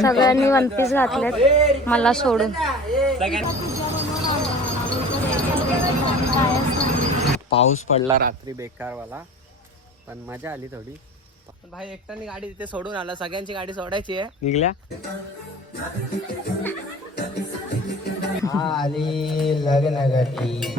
सगळ्यांनी one piece घातलेत मला सोडून. पाऊस पडला रात्री बेकारवाला, पण मजा आली थोडी. भाई एकट्याने गाडी तिथे सोडून आला, सगळ्यांची गाडी सोडायची आहे. निघल्या आली लग्न गटी.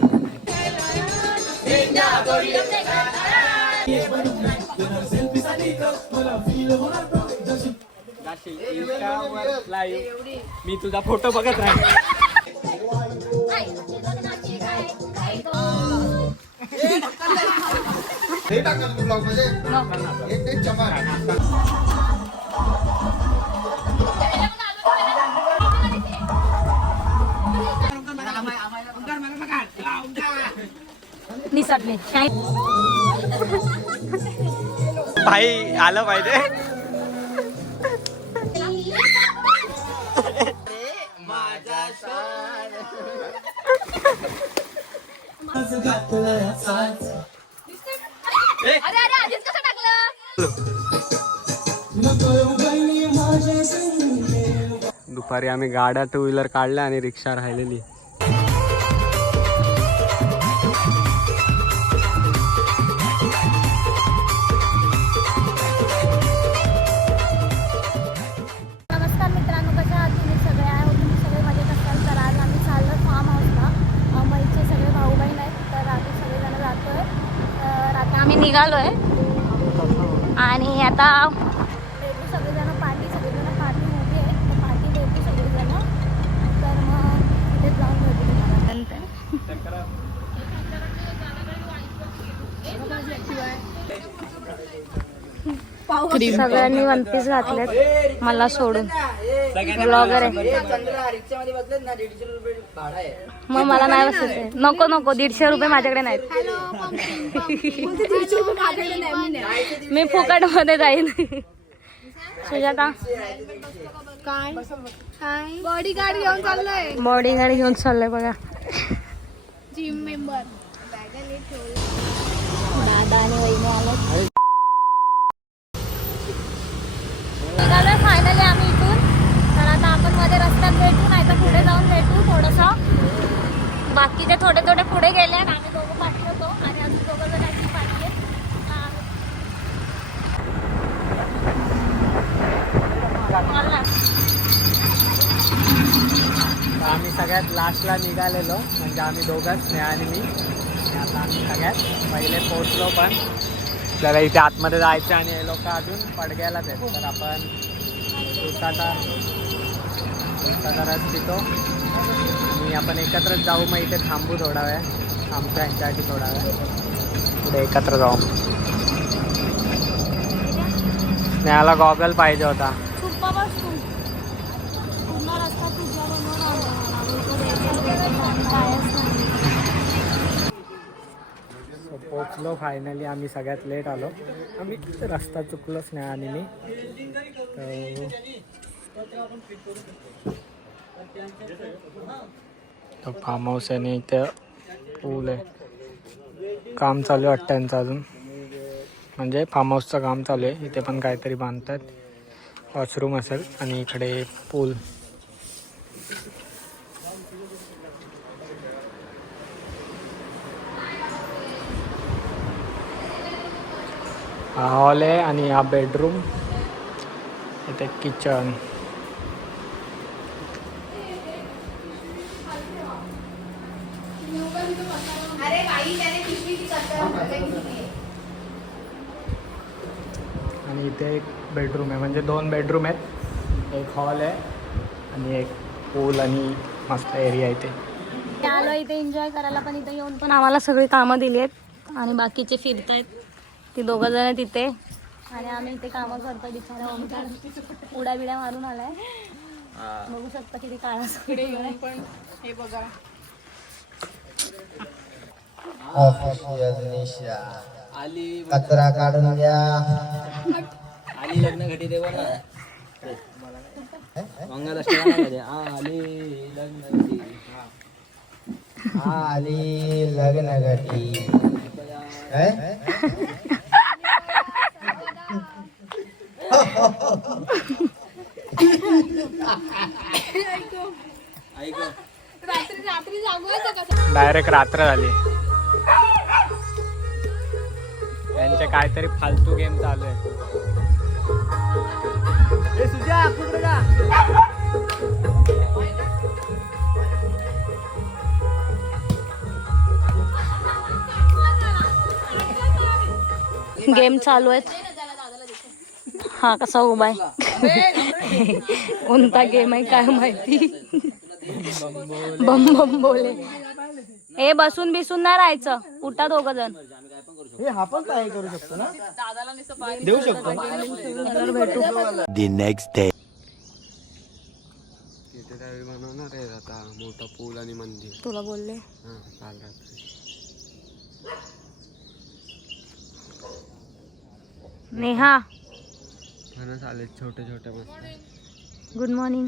मी तुझा फोटो बघत राहील. निसटले भाई आलं पाहिजे. दुपारी आम्ही गाड्या टू व्हीलर काढल्या आणि रिक्षा राहिलेली. नमस्कार मित्रांनो, कशा आहात तुम्ही सगळे? आहे तुम्ही सगळे मजेत असाल. तर आज आम्ही चाललो फार्म हाऊसला. मैचे सगळे भाऊ बहीण आहेत, तर आम्ही सगळेजण जातोय. तर आता आम्ही निघालो आहे आणि आता भेटू सगळेजण. सगळेजण पाठी उभी आहेत, तर पाठी भेटू सगळेजण. तर मग तिथे जाऊन भेटू तुम्हाला नंतर. सगळ्यांनी वन पीस घातलेत मला सोडून. ब्लॉगर आहे. मग मला नाही बसायचंय. नको नको, 150 रुपये माझ्याकडे नाहीत. मी फुकट मध्ये जाईन. सुजाता काय बॉडीगार्ड घेऊन चाललोय. बॉडीगार्ड घेऊन चाललोय बघा. जिम मेंबर दादा आणि वहिनी आले. निघालोय फायनली आम्ही इथून. तर आता आपण मध्ये रस्त्यात भेटू, नाही तर पुढे जाऊन भेटू थोडंसं. बाकीचे थोडे थोडे पुढे गेले आणि आम्ही दोघं पाठी होतो आणि अजून दोघं जण आणखी पाठी आहेत. आम्ही सगळ्यात लास्टला निघालेलो, म्हणजे आम्ही दोघंच, स्नेहा आणि मी. आता आम्ही सगळ्यात पहिले पोहोचलो. पण आपल्याला इथे आतमध्ये जायचं आणि हे लोक अजून पडग्यालाच आहेत. तर आपण उसाचा रस पितो आणि आपण एकत्रच जाऊ. मग इथे थांबू थोडा वेळ, आमच्या ह्यांच्यासाठी थोडा वेळ पुढे एकत्र जाऊ. स्नेहाला गॉगल पाहिजे होता. पोचलो फायनली. आम्ही सगळ्यात लेट आलो. आम्ही रस्ता चुकलोच नाही आणि मी तो फार्म हाऊस आहे आणि इथं पूल आहे. काम चालू आहे वाटतं त्यांचं अजून, म्हणजे फार्म हाऊसचं काम चालू आहे. इथे पण काहीतरी बांधतात, वॉशरूम असेल. आणि इकडे पूल. हा हॉल आहे आणि हा बेडरूम. इथे किचन. आणि इथे एक बेडरूम आहे, म्हणजे 2 बेडरूम आहेत. एक हॉल आहे आणि एक पूल आणि मस्त एरिया इथे. आलो इथे एन्जॉय करायला, पण इथे येऊन पण आम्हाला सगळी कामं दिली आहेत आणि बाकीचे फिरतायत. ती दोघं जण तिथे आणि आम्ही इथे कामं करतो. बिचारा ओमकार उड्या बिड्या मारून आलाय. बघू शकता किती काळा पण. हे बघा आली कचरा काढून द्या. आली लग्न घटी देव ना मंगल आली लग्न घटी. आली लग्न घटी. रात्री रात्री जागवायचं का? डायरेक्ट रात्र झाली. त्यांचे काहीतरी फालतू गेम चालू आहे. गेम चालू आहेत. हा कसा उभा आहे? कोणता गेम आहे काय माहिती. बम बम बोले. हे बसून बिसून नाही राहायचं, उठा दोघ जण. हा पण काय करू शकतो ना, देऊ शकतो. The next day. तिथे त्यावेळी बनवणार आहे आता मोठा पूल आणि मंदिर. तुला बोलले हा काल रात्री. नेहा फणस आले छोटे छोटे मस्त. Good morning.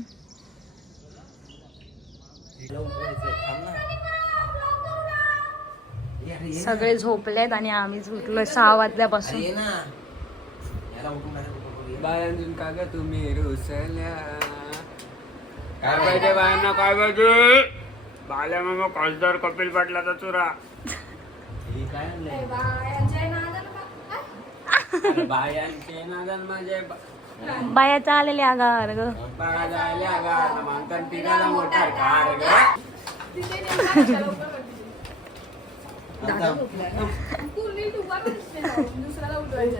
सगळे झोपलेत आणि आम्ही झोपलोय 6 वाजल्यापासून. बायांजून का ग तुम्ही रुसल्या? काय पाहिजे बायांना, काय पाहिजे? बाल्या मग खासदार कपिल पाटलाचा चुरा. बायांचे नादन म्हणजे बायाचा आलेले आगार ग. मोठा कार ग. दुसऱ्याला उठवायचं.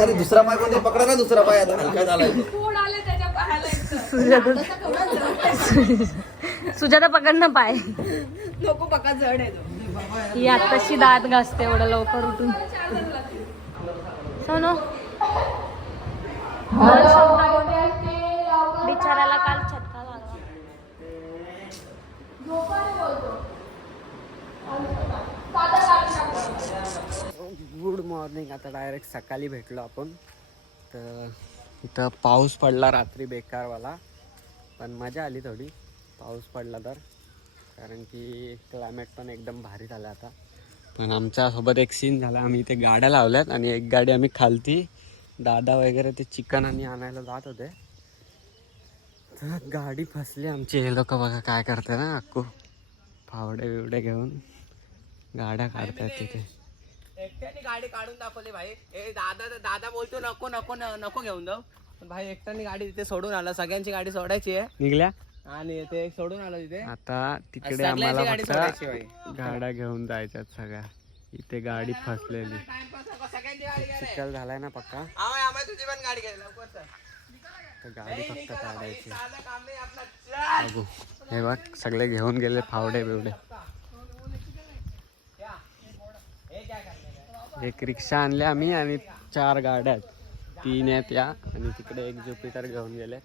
अरे दुसरा पाय कोणते पकडा ना, दुसरा पाय आता हलका झालाय. कोण आले त्याच्या पाहायला? सुजाता पकडणं पाय. नको पका जड आहे तो. ही आत्ताशी दात घासते एवढं लवकर उठून. सोनो बिचाराला काल छटका लागला. Good morning. आता डायरेक्ट सकाळी भेटलो आपण. तर इथं पाऊस पडला रात्री बेकारवाला, पण मजा आली थोडी. पाऊस पडला तर, कारण की क्लायमेट पण एकदम भारी झालं आता. पण आमच्यासोबत एक सीन झाला. आम्ही इथे गाड्या लावल्यात आणि एक गाडी आम्ही खालती दादा वगैरे ते चिकन आणि आणायला जात होते, तर गाडी फसली आमची. हे लोक बघा काय करते ना, अक्कू फावडे बिवडे घेऊन गाड्या काढतात तिथे. एकट्याने गाडी काढून दाखवली भाई. दादा बोलतो नको नको नको घेऊन जाऊ, पण भाई एकट्याने गाडी तिथे सोडून आला. सगळ्यांची गाडी सोडायची आहे निघल्या. आणि ते सोडून आलो तिथे. आता तिकडे सगळ्यांची आम्हाला गाडी फक्त सोडायची भाई. गाड्या घेऊन जायच्यात सगळ्या. इथे गाडी फसलेली. सगळ्यांची गाडी घे रे. चिखल झालाय ना पक्का, आम्हाला तुझी पण गाडी घे लवकर चल. तर गाडी फक्त काढायची. साधं काम नाही आपलं. बघू हे बघ सगळे घेऊन गेले फावडे बिवडे. एक रिक्षा आणली आम्ही आणि 4 गाड्या आहेत. 3 आहेत या आणि तिकडे एक ज्युपिटर घेऊन गेले.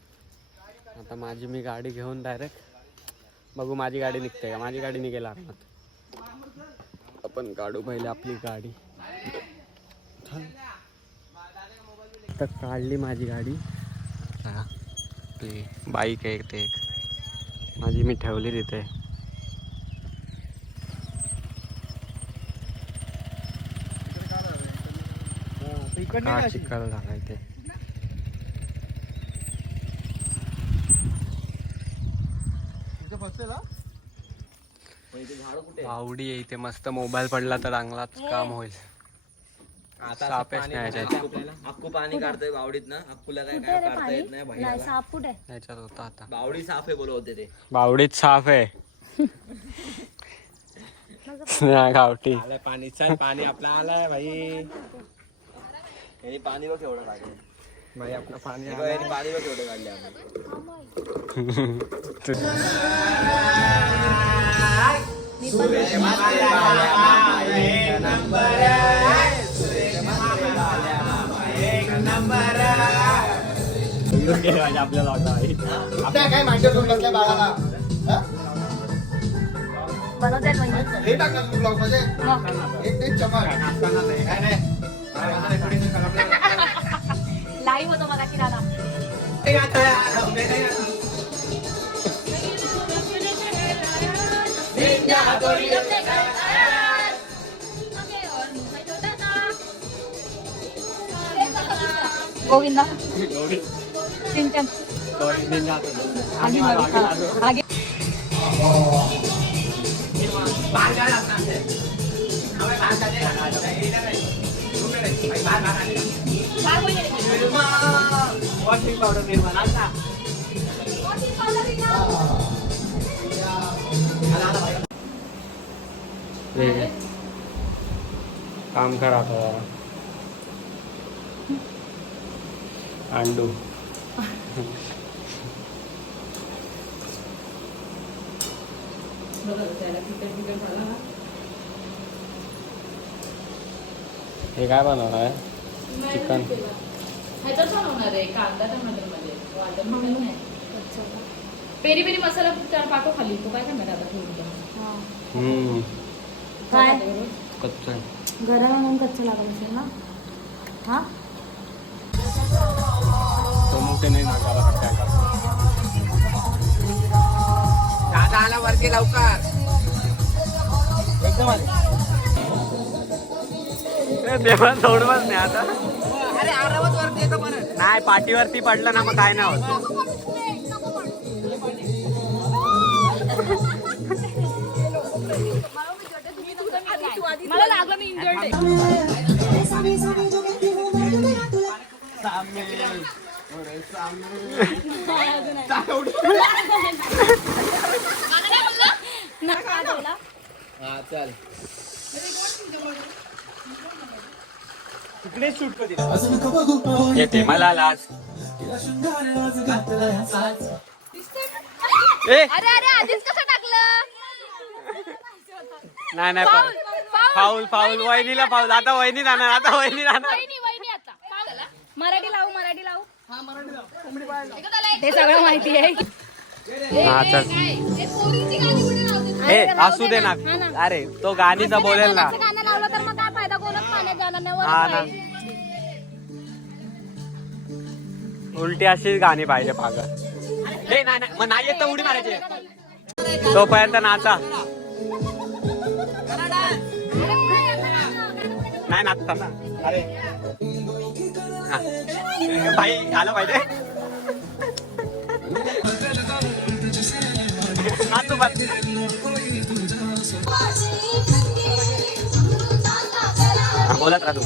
आता माझी मी गाडी घेऊन डायरेक्ट बघू माझी गाडी निघते का. माझी गाडी निघेल आरामात. आपण काढू पहिले आपली गाडी. तर काढली माझी गाडी. आपली बाईक आहे ते एक माझी, मी ठेवली तिथे. का चिखल झालाय ते. बावडी आहे इथे मस्त. मोबाईल पडला तर चांगलाच काम होईल. सापेच नाही अक्कू पाणी काढतोय बावडीत ना. अक्कूला काय कुठे रे काढता पाणी? येत नाही भाई. नाही साप कुठे? याच्यात होता आता. बावडी साफ आहे बोलत होते ते. बावडीत साफ आहे. गावठी पाणी चल. पाणी आपला आलाय भाई. हे पाणी बघ एवढं काढलं भाई आपलं पाणी पाणी बघ एवढं काढले आपण. आपल्याला काय मांडर करून बसल्या बाळाला. बनवतात म्हणजे हे टाकलं ब्लॉग मध्ये. एक ते चमक लाईव्ह होतो मगाशी दादा. गोविंदा सिंचन तो इंडियन जातो आगे आगे वॉशिंग पावडर निर्माण आता काम करा अंडू हे काय बनवणार आहे चिकन ह्याच्यात बनवणार आहे कांदा टमाटरमध्ये वाटण वगैरे नाही. पेरी पेरी मसाला त्याला पाठव खाली तो काय करणार आता थोडं काय कच्चा गरम म्हणून कच्चं लागत असेल ना हा तो मोठे नाही नाकाला दादा आला वरती लवकर देवा सोडवच नाही आता अरे आरामात वरती येतो परत नाही पाठीवरती पडलं ना मग काय नाही होत मला लागलं मी इंजर्ड हा चल तिकडे शूट कधी येते मला लाज ए अरे अरे आधीच कसं टाकलं नाही नाही फाऊल फाऊल वहिनीला फाऊल आता वहिनी जाणार आता वहिनी जाणार वहिनी आता मराठी लावू ते सगळं माहिती आहे हा चल ए असू दे ना अरे तो गाणीचा बोलेल ना गाणं लावलं तर मग काय फायदा कोणच पाण्यात जाणार नाही वर हा ना उलटी अशीच गाणी पाहिजे पागल ए नाही मग नाही येत तर उडी मारायची तोपर्यंत नाचा नाही नाचता ना अरे हा. भाई आलं पाहिजे नाचू बस बोलत राहतो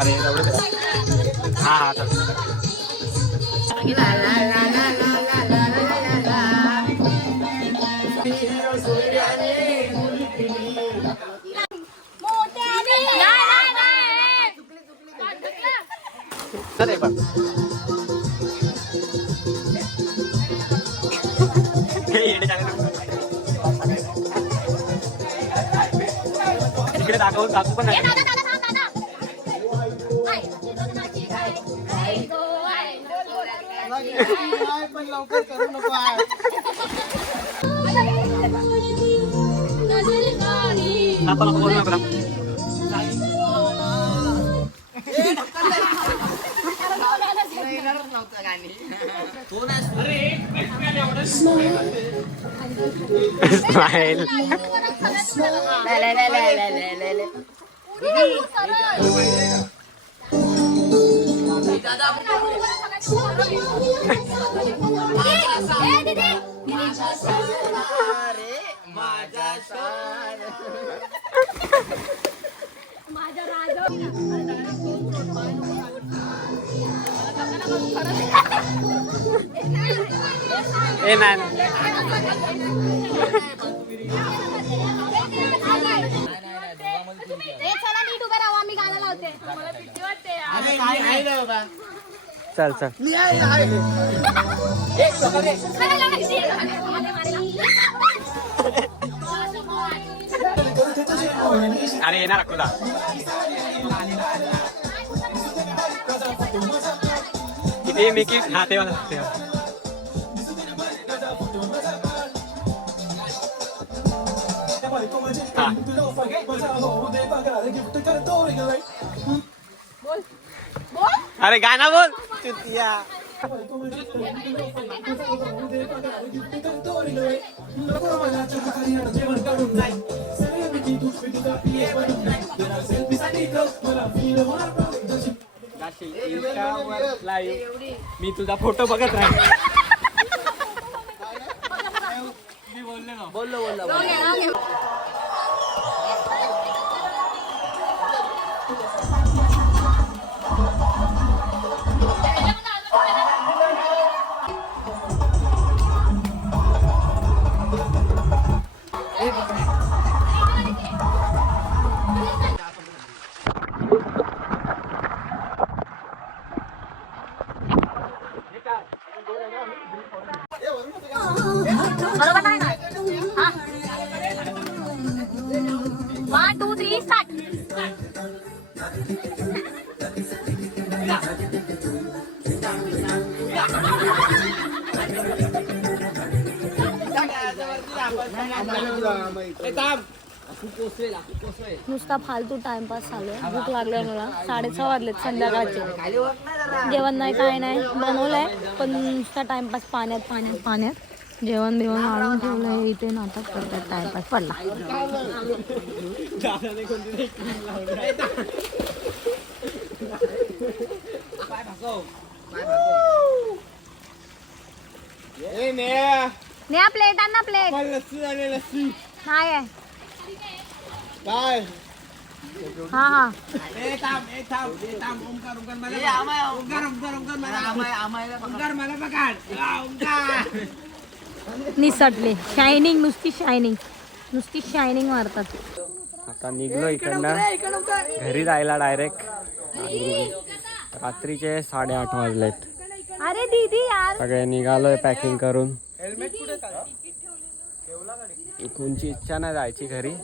अरे एवढं हा हा चल चल एक बार इकडे दाखवून दाखवू पण नाही पण लवकर करू नको आपण बोलू नका स्माइल माझ्या राजा ए नाही चला नीट उभे राहा मी गाणं लावते मला भीती वाटते चल चल अरे येणार तुला किती मी की हा तेव्हा अरे गाना बोल चुतिया जाशील इंस्टावर लाईव्ह, मी तुझा फोटो बघत राहील. मी बोललो. बरोबर आहे ना? हा. 1, 2, 3 स्टार्ट. नुसता फालतू टाइमपास चालू आहे. भूक लागली मला. 6:30 वाजलेत संध्याकाळचे. जेवण नाही काय नाही बनवलंय, पण नुसता टाइमपास पाण्यात जेवण बिवण आणून ठेवलंय. इथे नाटक करतात, टाइमपास पडला. न्या प्लेट आण ना प्लेट. नाही आहे. हा हा निसटले. शायनिंग, नुसती शायनिंग मारतात. आता निघलो इकडनं घरी जायला डायरेक्ट. रात्रीचे 8:30 वाजलेत. अरे दीदी यार, सगळे निघालोय पॅकिंग करून. कोणची इच्छा नाही जायची घरी,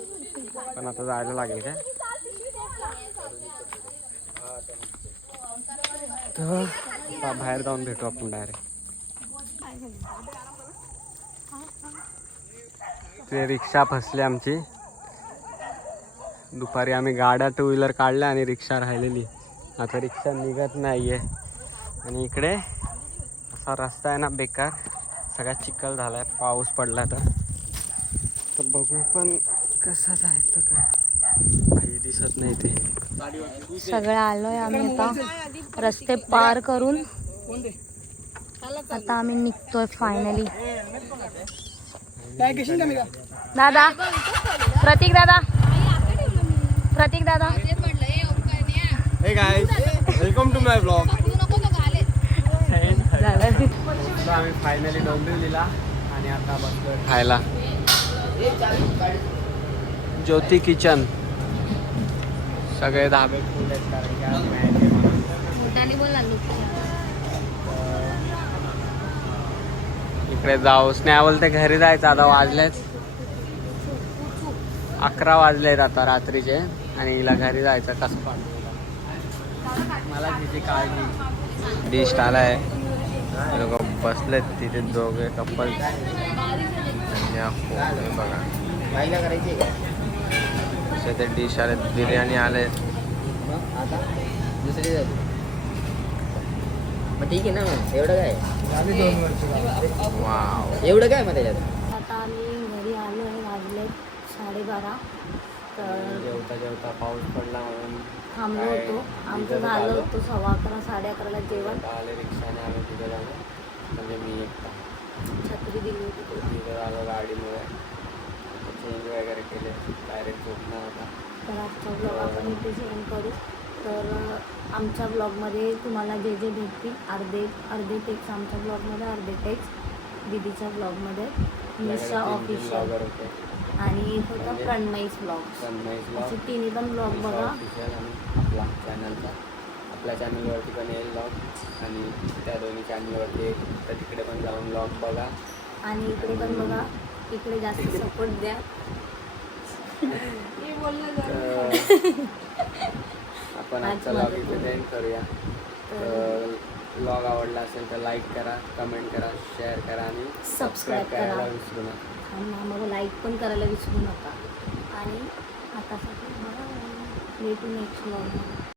पण आता जायला लागेल काय. तर बाहेर जाऊन भेटू आपण डायरेक्ट. ते रिक्षा फसली आमची. दुपारी आम्ही गाड्या 2 व्हीलर काढल्या आणि रिक्षा राहिलेली. आता रिक्षा निघत नाहीये. आणि इकडे असा रस्ता आहे ना बेकार, सगळा चिखल झालाय पाऊस पडला तर. बघू पण कसं जायचं काय, काही दिसत नाही. ते सगळे आलोय आम्ही आता रस्ते पार करून. आता आम्ही निघतोय फायनली. दादा, प्रतीक दादा. Hey guys, welcome to my blog. आम्ही फायनली डोंबिवलीला आणि आता बसलो खायला. ज्योती किचन. सगळे धाबे फुल आहेत कारण की आज मॅच आहे म्हणून. इकडे जाऊ. स्नेहा बोलते घरी जायचं. आता वाजलेत 11 वाजलेत आता रात्रीचे आणि हिला घरी जायचं. कसं पण मला तिची काळजी. डिश आलाय. लोक बसलेत तिथे दोघे कपल. बघा असे ते डिश आले. बिर्याणी आले. दुसरी मग ठीक आहे ना. मग एवढं काय, वाव. एवढं काय मग त्याच्यात. आता आम्ही घरी आलो आहे. वाजले 12:30. तर जेवता पाऊस पडला म्हणून थांबलो होतो. आमचं झालं होतं 11:15 11:30 जेवण. आले रिक्षाने आलो तिथे जाऊन. म्हणजे मी एकटा छत्री दिली होती तुला. तिथे आलो गाडीमुळे. चेंज वगैरे केले. डायरेक्ट झोपणार होता. तर आजचा ब्लॉग आपण इथे सेंड करू. तर आमच्या ब्लॉगमध्ये तुम्हाला जे जे भेटतील अर्धे टेक्स आमच्या ब्लॉगमध्ये, अर्धे टेक्स दीदीच्या ब्लॉगमध्ये. मिशा ऑफिशियल आणि एक होता प्रणमईस ब्लॉग. असे तिन्ही पण ब्लॉग बघा. आपला चॅनलचा, आपल्या चॅनलवरती पण येईल ब्लॉग आणि त्या दोन्ही चॅनलवरती येईल. तर तिकडे पण जाऊन ब्लॉग बघा आणि इकडे पण बघा. इकडे जास्त सपोर्ट द्या. आपण आजचा ब्लॉग इथे एंड करूया. तर ब्लॉग आवडला असेल तर लाईक करा, कमेंट करा, शेअर करा आणि सबस्क्राईब करायला विसरू नका. आणि आम्हाला लाईक पण करायला विसरू नका. आणि आतासाठी भेटू नेक्स्ट ब्लॉग.